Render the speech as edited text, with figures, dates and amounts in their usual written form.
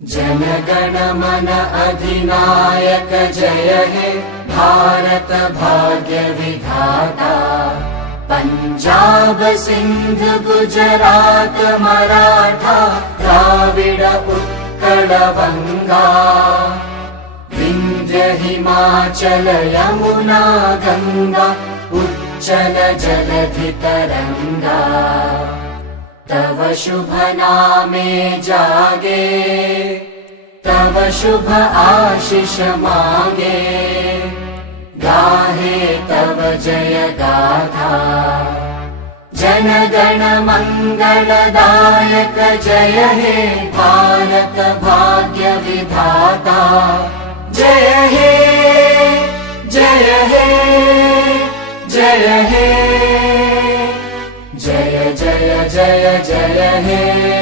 जनगण मन अधिनायक जय हे भारत भाग्य विधाता। पंजाब सिंध गुजरात मराठा द्राविड उत्कल बंगा। विंध्य हिमाचल यमुना गंगा उच्चल जलधि तरंगा। तव शुभ नामे जागे तव शुभ आशीष मागे। गाहे तव जय गाथा जनगण मंगलदायक जय हे भारत भाग्य विधाता। जय हे जय हे जय हे जय जय जय जय हे।